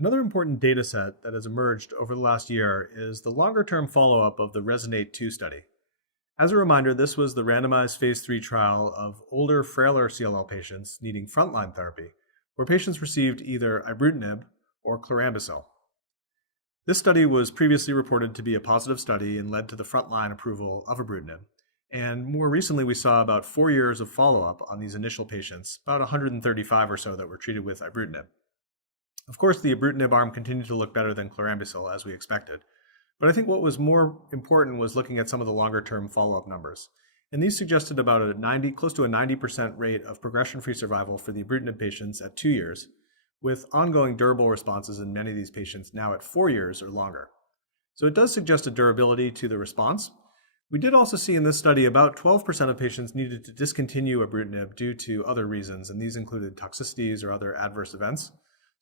Another important data set that has emerged over the last year is the longer-term follow-up of the Resonate-2 study. As a reminder, this was the randomized phase 3 trial of older, frailer CLL patients needing frontline therapy, where patients received either ibrutinib or chlorambucil. This study was previously reported to be a positive study and led to the frontline approval of ibrutinib. And more recently, we saw about 4 years of follow-up on these initial patients, about 135 or so that were treated with ibrutinib. Of course, the ibrutinib arm continued to look better than chlorambucil, as we expected. But I think what was more important was looking at some of the longer-term follow-up numbers. And these suggested about close to a 90% rate of progression-free survival for the ibrutinib patients at 2 years, with ongoing durable responses in many of these patients now at 4 years or longer. So it does suggest a durability to the response. We did also see in this study about 12% of patients needed to discontinue ibrutinib due to other reasons, and these included toxicities or other adverse events.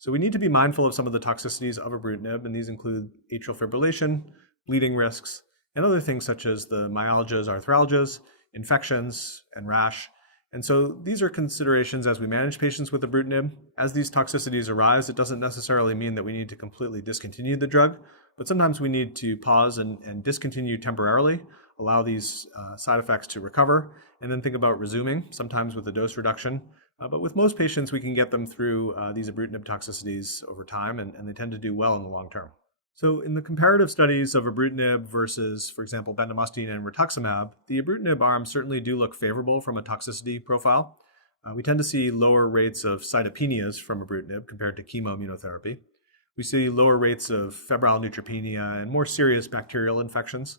So we need to be mindful of some of the toxicities of ibrutinib, and these include atrial fibrillation, bleeding risks, and other things such as the myalgias, arthralgias, infections, and rash. And so these are considerations as we manage patients with ibrutinib. As these toxicities arise, it doesn't necessarily mean that we need to completely discontinue the drug, but sometimes we need to pause and discontinue temporarily, allow these side effects to recover, and then think about resuming, sometimes with a dose reduction. But with most patients, we can get them through these ibrutinib toxicities over time, and they tend to do well in the long term. So in the comparative studies of ibrutinib versus, for example, bendamustine and rituximab, the ibrutinib arms certainly do look favorable from a toxicity profile. We tend to see lower rates of cytopenias from ibrutinib compared to chemoimmunotherapy. We see lower rates of febrile neutropenia and more serious bacterial infections.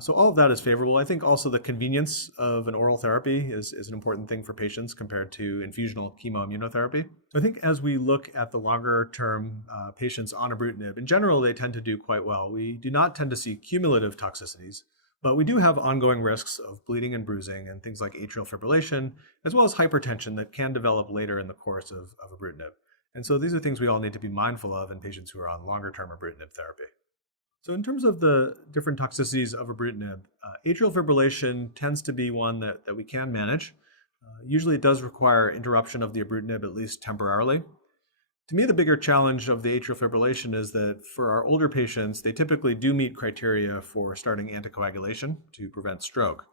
So all of that is favorable. I think also the convenience of an oral therapy is an important thing for patients compared to infusional chemoimmunotherapy. So I think as we look at the longer term patients on ibrutinib, in general, they tend to do quite well. We do not tend to see cumulative toxicities, but we do have ongoing risks of bleeding and bruising and things like atrial fibrillation, as well as hypertension that can develop later in the course of ibrutinib. And so these are things we all need to be mindful of in patients who are on longer term ibrutinib therapy. So in terms of the different toxicities of ibrutinib, atrial fibrillation tends to be one that we can manage. Usually it does require interruption of the ibrutinib, at least temporarily. To me, the bigger challenge of the atrial fibrillation is that for our older patients, they typically do meet criteria for starting anticoagulation to prevent stroke.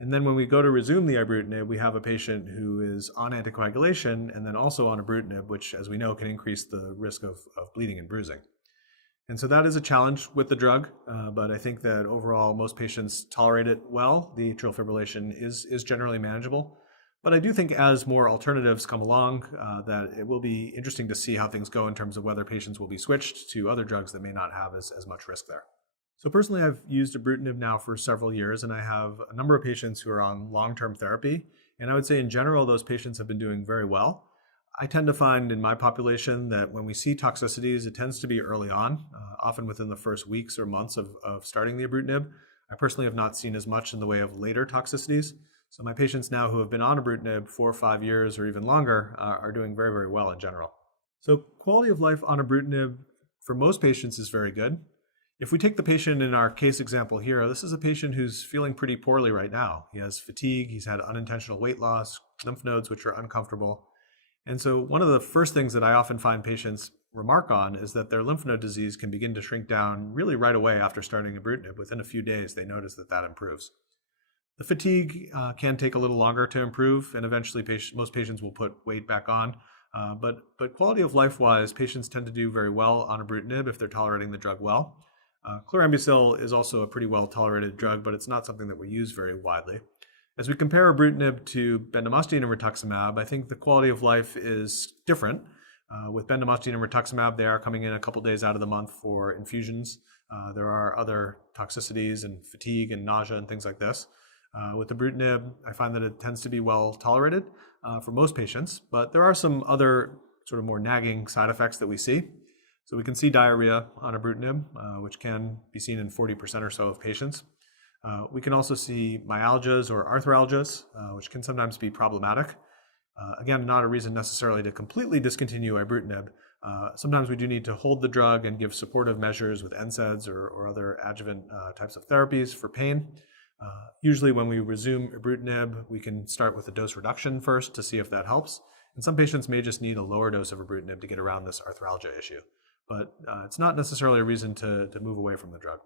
And then when we go to resume the ibrutinib, we have a patient who is on anticoagulation and then also on ibrutinib, which, as we know, can increase the risk of bleeding and bruising. And so that is a challenge with the drug, but I think that overall most patients tolerate it well. The atrial fibrillation is generally manageable. But I do think as more alternatives come along, that it will be interesting to see how things go in terms of whether patients will be switched to other drugs that may not have as much risk there. So personally, I've used ibrutinib now for several years, and I have a number of patients who are on long-term therapy. And I would say in general, those patients have been doing very well. I tend to find in my population that when we see toxicities, it tends to be early on, often within the first weeks or months of starting the ibrutinib. I personally have not seen as much in the way of later toxicities. So my patients now who have been on ibrutinib 4 or 5 years or even longer are doing very, very well in general. So quality of life on ibrutinib for most patients is very good. If we take the patient in our case example here, this is a patient who's feeling pretty poorly right now. He has fatigue, he's had unintentional weight loss, lymph nodes which are uncomfortable. And so one of the first things that I often find patients remark on is that their lymph node disease can begin to shrink down really right away after starting ibrutinib. Within a few days, they notice that improves. The fatigue can take a little longer to improve, and eventually most patients will put weight back on. But quality of life-wise, patients tend to do very well on ibrutinib if they're tolerating the drug well. Chlorambucil is also a pretty well-tolerated drug, but it's not something that we use very widely. As we compare ibrutinib to bendamustine and rituximab, I think the quality of life is different. With bendamustine and rituximab, they are coming in a couple days out of the month for infusions. There are other toxicities and fatigue and nausea and things like this. With ibrutinib, I find that it tends to be well tolerated for most patients, but there are some other sort of more nagging side effects that we see. So we can see diarrhea on ibrutinib, which can be seen in 40% or so of patients. We can also see myalgias or arthralgias, which can sometimes be problematic. Again, not a reason necessarily to completely discontinue ibrutinib. Sometimes we do need to hold the drug and give supportive measures with NSAIDs or other adjuvant types of therapies for pain. Usually when we resume ibrutinib, we can start with a dose reduction first to see if that helps. And some patients may just need a lower dose of ibrutinib to get around this arthralgia issue. But it's not necessarily a reason to move away from the drug.